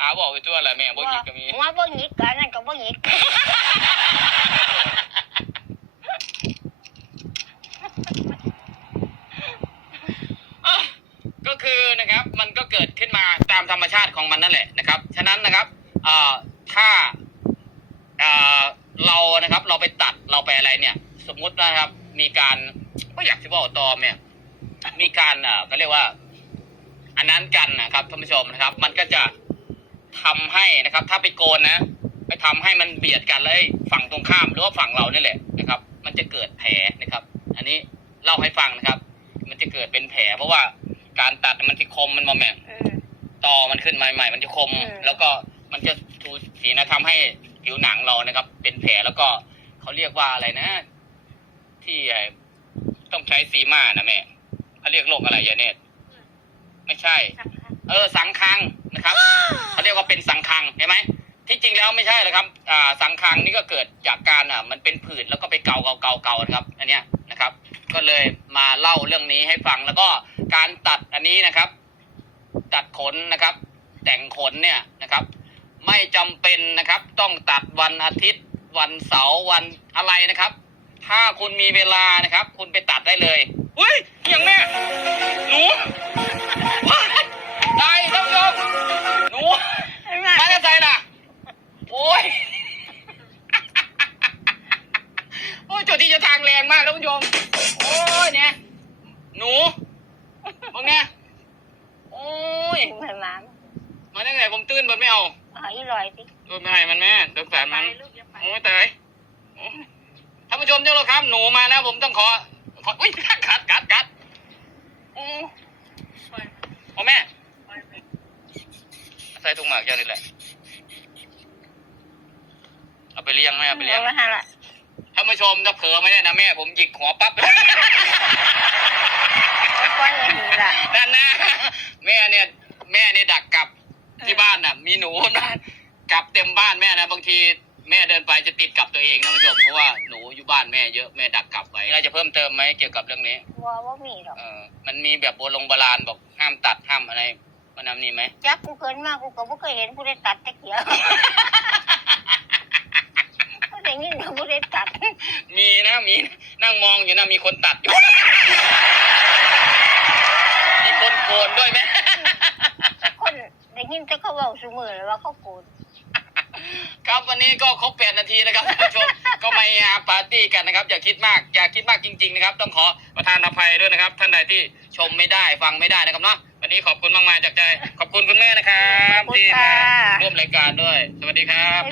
อาบอกไปทั่วแหละแม่บ่หยิกก็มีว่าบ่หยิกกันนั่นก็บ่หยิกอะก็คือนะครับมันก็เกิดขึ้นมาตามธรรมชาติของมันนั่นแหละนะครับ ฉะนั้นนะครับเอ่อถ้าเอ่อเรานะครับ เราไปตัดเราไปอะไรเนี่ย สมมุตินะครับ มีการก็อยากจะบอกต่อเนี่ยมีการเอ่อก็เรียกว่า อันนั้นกันนะครับท่านผู้ชมนะครับ มันก็จะ ทำให้นะครับ ถ้าไปโกนนะไปทำให้มันเบียดกันเลยฝั่งตรงข้ามหรือว่าฝั่งเรานี่แหละนะครับ มันจะเกิดแผลนะครับ อันนี้เล่าให้ฟังนะครับ มันจะเกิดเป็นแผล เพราะว่าการตัดมันจะคมมันมาแม่งเออตอมันขึ้นมาใหม่ มันจะคมอืมแล้วก็มันจะทูสีนะทำให้ผิวหนังเรานะครับ เป็นแผลแล้วก็เขาเรียกว่าอะไรนะ ที่ไอ้ต้องใช้สีม่านะแม่เขาเรียกโรคอะไรยาเนตไม่ใช่ เออ สังคัง นะครับเขาเรียกว่าเป็นสังคังเห็นไหมที่จริงแล้วไม่ใช่หรอกครับอ่าสังคังนี่ก็เกิดจากการอะมันเป็นผื่นแล้วก็ไปเกาเกาเกาเกานะครับ อันเนี้ยนะครับ ก็เลยมาเล่าเรื่องนี้ให้ฟังแล้วก็การตัดอันนี้นะครับ ตัดขนนะครับ แต่งขนเนี่ยนะครับ ไม่จำเป็นนะครับ ต้องตัดวันอาทิตย์ วันเสาร์วันอะไรนะครับ ถ้าคุณมีเวลานะครับ คุณไปตัดได้เลยอุ้ยอย่างแม่หนู ที่จะทางแรงมากท่านผู้ชมโอ้ยเนี่ย หนูมึงเนี่ยโอ้ยเห็นไหมมาได้ไงผมตื้นบนไม่เอาหายลอยสิเออไม่ให้มันแม่เดินสารมัน โอ้ยตายโอ้ยท่านผู้ชมเจ้าละครับ หนูมานะผมต้องขอ ขออุ้ยกัดกัดกัดกัดโอ้โอ้แม่ ใส่ถุงหมากเจ้านี่แหละ เอาไปเลี้ยงไหมเอาไปเลี้ยงเอามาหาละ ท่านผู้ชมถ้าเผลอไม่ได้นะแม่ผมหยิกหัวปั๊บเอาก้อนเลยหิละนั่นนะแม่เนี่ย แม่เนี่ยดักกลับที่บ้านน่ะ มีหนูนะกลับเต็มบ้านแม่นะบางทีแม่เดินไปจะติดกับตัวเองท่านผู้ชมเพราะว่าหนูอยู่บ้านแม่เยอะแม่ดักกลับไว้เราจะเพิ่มเติมไหมเกี่ยวกับเรื่องนี้ว่าว่ามีหรอกเออมันมีแบบโบรงโบราณบอกห้ามตัดห้ามอะไรมันนำนี่ไหม จักกูเกินมากกูก็บ่เคยเห็นผู้ใดตัดตะเกียบ เขาได้ยินแต่ผู้ตัดมีนะมีนั่งมองอยู่นะมีคนตัดอยู่ มีคนโกนด้วยไหมคนได้ยินแต่เขาเว้าซุมื้อเลยว่าเขาโกรธครับวันนี้ก็ครบแปดนาทีนะครับท่านผู้ชมก็มาฮาปาร์ตี้กันนะครับ อย่าคิดมากอย่าคิดมากจริง ๆ นะครับ ต้องขอประทานอภัยด้วยนะครับ ท่านใดที่ชมไม่ได้ฟังไม่ได้นะครับเนาะวันนี้ขอบคุณมากๆจากใจ ขอบคุณคุณแม่นะครับที่มาร่วมรายการด้วย สวัสดีครับ